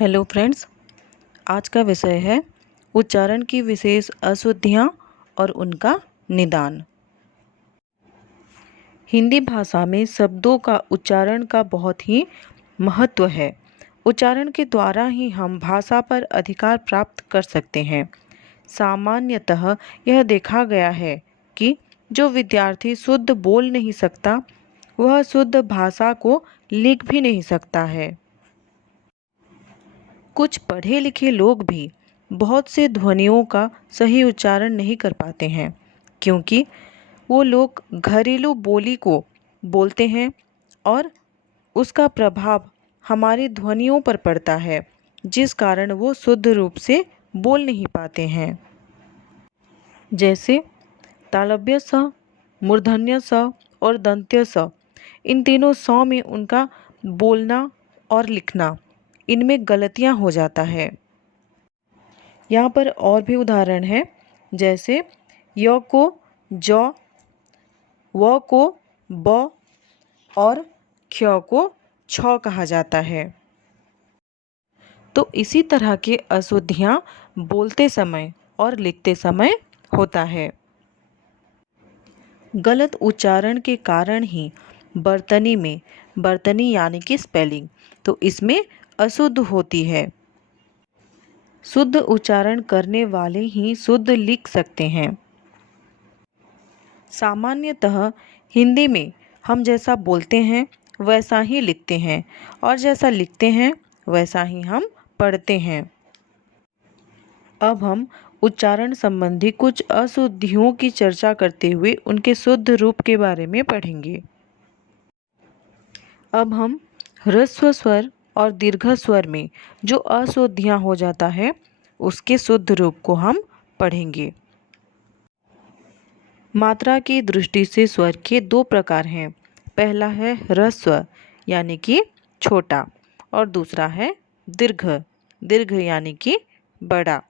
Hello friends, आज का विषय है उच्चारण की विशेष अशुद्धियाँ और उनका निदान। हिंदी भाषा में शब्दों का उच्चारण का बहुत ही महत्व है। उच्चारण के द्वारा ही हम भाषा पर अधिकार प्राप्त कर सकते हैं। सामान्यतः यह देखा गया है कि जो विद्यार्थी शुद्ध बोल नहीं सकता, वह शुद्ध भाषा को लिख भी नहीं सकता है। कुछ पढ़े लिखे लोग भी बहुत से ध्वनियों का सही उच्चारण नहीं कर पाते हैं, क्योंकि वो लोग घरेलू बोली को बोलते हैं और उसका प्रभाव हमारी ध्वनियों पर पड़ता है, जिस कारण वो शुद्ध रूप से बोल नहीं पाते हैं। जैसे तालव्य स, मूर्धन्य स और दंत्य स, इन तीनों सौ में उनका बोलना और लिखना, इनमें गलतियां हो जाता है। यहाँ पर और भी उदाहरण है, जैसे य को ज, व को ब और क्ष को छ कहा जाता है। तो इसी तरह के अशुद्धियाँ बोलते समय और लिखते समय होता है। गलत उच्चारण के कारण ही बर्तनी यानी कि स्पेलिंग, तो इसमें अशुद्ध होती है। शुद्ध उच्चारण करने वाले ही शुद्ध लिख सकते हैं। सामान्यतः हिंदी में हम जैसा बोलते हैं वैसा ही लिखते हैं और जैसा लिखते हैं वैसा ही हम पढ़ते हैं। अब हम उच्चारण संबंधी कुछ अशुद्धियों की चर्चा करते हुए उनके शुद्ध रूप के बारे में पढ़ेंगे। अब हम ह्रस्व स्वर और दीर्घ स्वर में जो अशुद्धियाँ हो जाता है, उसके शुद्ध रूप को हम पढ़ेंगे। मात्रा की दृष्टि से स्वर के दो प्रकार हैं। पहला है ह्रस्व यानी कि छोटा, और दूसरा है दीर्घ यानी कि बड़ा।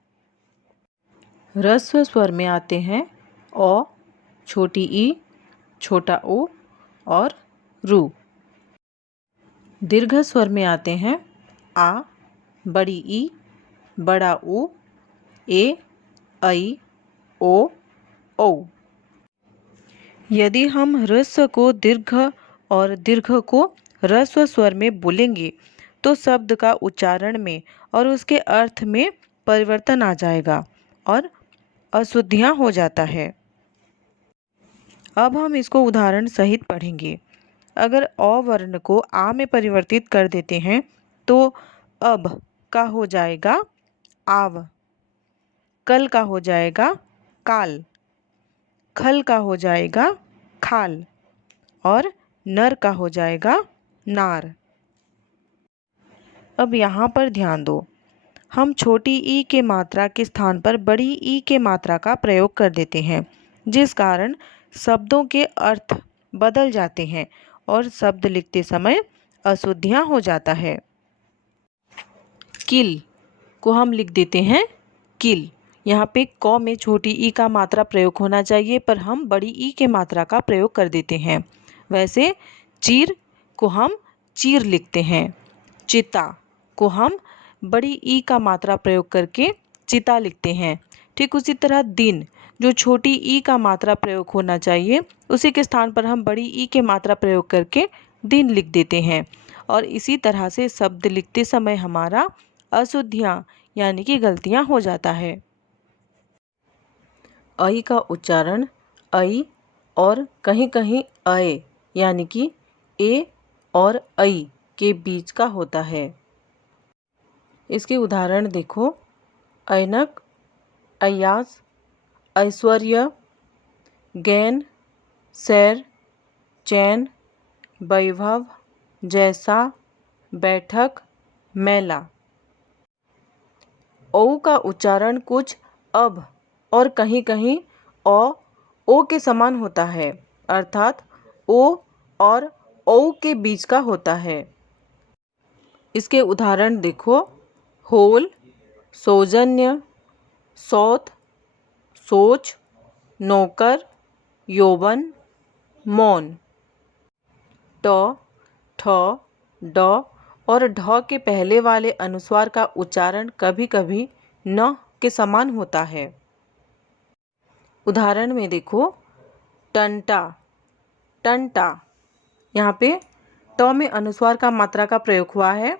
ह्रस्व स्वर में आते हैं अ, छोटी ई, छोटा ओ और रू। दीर्घ स्वर में आते हैं आ, बड़ी ई, बड़ा ऊ, ए, ऐ, ओ, औ। यदि हम ह्रस्व को दीर्घ और दीर्घ को ह्रस्व स्वर में बोलेंगे तो शब्द का उच्चारण में और उसके अर्थ में परिवर्तन आ जाएगा और अशुद्धियाँ हो जाता है। अब हम इसको उदाहरण सहित पढ़ेंगे। अगर अ वर्ण को आ में परिवर्तित कर देते हैं तो अब का हो जाएगा आव, कल का हो जाएगा काल, खल का हो जाएगा खाल और नर का हो जाएगा नार। अब यहाँ पर ध्यान दो, हम छोटी ई के मात्रा के स्थान पर बड़ी ई के मात्रा का प्रयोग कर देते हैं, जिस कारण शब्दों के अर्थ बदल जाते हैं और शब्द लिखते समय अशुद्धियाँ हो जाता है। किल को हम लिख देते हैं किल। यहाँ पे क में छोटी ई का मात्रा प्रयोग होना चाहिए, पर हम बड़ी ई के मात्रा का प्रयोग कर देते हैं। वैसे चीर को हम चीर लिखते हैं। चिता को हम बड़ी ई का मात्रा प्रयोग करके चिता लिखते हैं। ठीक उसी तरह दिन, जो छोटी ई का मात्रा प्रयोग होना चाहिए, उसी के स्थान पर हम बड़ी ई के मात्रा प्रयोग करके दिन लिख देते हैं। और इसी तरह से शब्द लिखते समय हमारा अशुद्धियाँ यानी कि गलतियाँ हो जाता है। ऐ का उच्चारण ऐ और कहीं कहीं अय यानी कि ए और ऐ के बीच का होता है। इसके उदाहरण देखो, ऐनक, अय्यास, ऐश्वर्य, गैन, सैर, चैन, वैभव, जैसा, बैठक, मेला। ओ का उच्चारण कुछ अब और कहीं कहीं ओ के समान होता है, अर्थात ओ और औ के बीच का होता है। इसके उदाहरण देखो, होल, सौजन्य, सौत, सोच, नौकर, यौवन, मौन। ट, ठ, ड और ढ के पहले वाले अनुस्वार का उच्चारण कभी कभी न के समान होता है। उदाहरण में देखो, टंटा, टंटा। यहाँ पे ट में अनुस्वार का मात्रा का प्रयोग हुआ है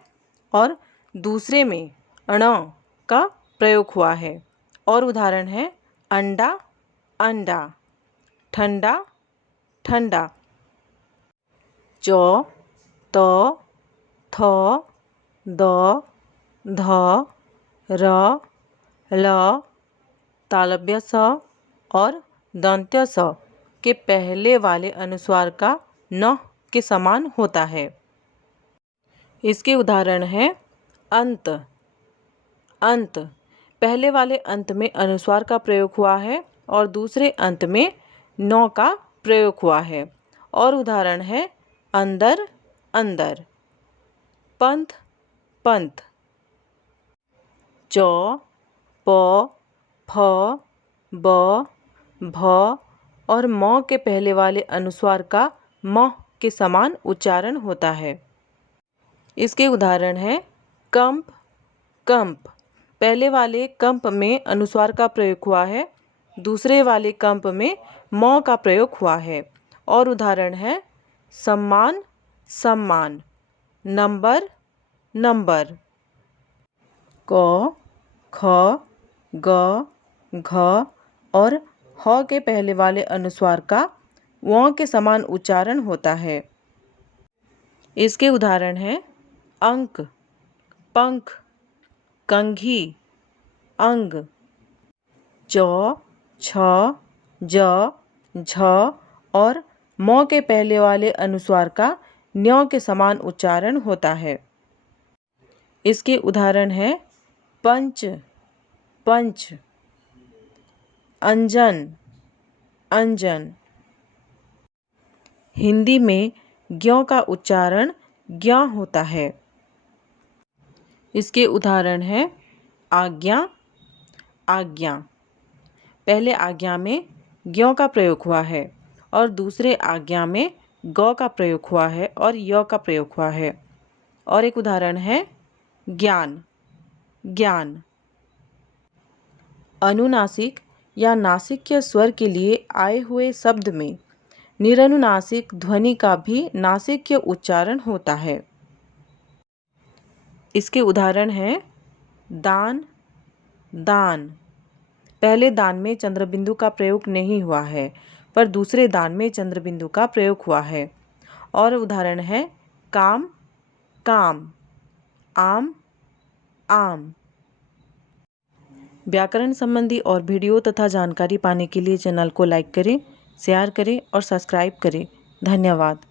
और दूसरे में ण का प्रयोग हुआ है। और उदाहरण है अंडा, अंडा, ठंडा, ठंडा। च, त, थ, द, ध, र, ल, तालव्य स और दंत्य स के पहले वाले अनुस्वार का न के समान होता है। इसके उदाहरण हैं अंत, अंत। पहले वाले अंत में अनुस्वार का प्रयोग हुआ है और दूसरे अंत में न का प्रयोग हुआ है। और उदाहरण है अंदर, अंदर। पंथ, पंथ। च, प, फ, ब, भ और म के पहले वाले अनुस्वार का म के समान उच्चारण होता है। इसके उदाहरण हैं कंप, कंप। पहले वाले कंप में अनुस्वार का प्रयोग हुआ है, दूसरे वाले कंप में म का प्रयोग हुआ है। और उदाहरण है सम्मान, सम्मान। Number, number. क, ख, ग, घ और ह के पहले वाले अनुस्वार का व के समान उच्चारण होता है। इसके उदाहरण हैं अंक, पंख, कंघी, अंग। च, छ, ज, झ और म के पहले वाले अनुस्वार का न्य के समान उच्चारण होता है। इसके उदाहरण हैं पंच, पंच, अंजन, अंजन। हिंदी में ज्ञ का उच्चारण ज्ञ होता है। इसके उदाहरण हैं आज्ञा, आज्ञा। पहले आज्ञा में ज्ञ का प्रयोग हुआ है और दूसरे आज्ञा में ग का प्रयोग हुआ है और य का प्रयोग हुआ है। और एक उदाहरण है ज्ञान, ज्ञान। अनुनासिक या नासिक्य स्वर के लिए आए हुए शब्द में निरनुनासिक ध्वनि का भी नासिक्य उच्चारण होता है। इसके उदाहरण हैं दान, दान। पहले दान में चंद्रबिंदु का प्रयोग नहीं हुआ है, पर दूसरे दान में चंद्रबिंदु का प्रयोग हुआ है। और उदाहरण है काम, काम, आम, आम। व्याकरण संबंधी और वीडियो तथा जानकारी पाने के लिए चैनल को लाइक करें, शेयर करें और सब्सक्राइब करें। धन्यवाद।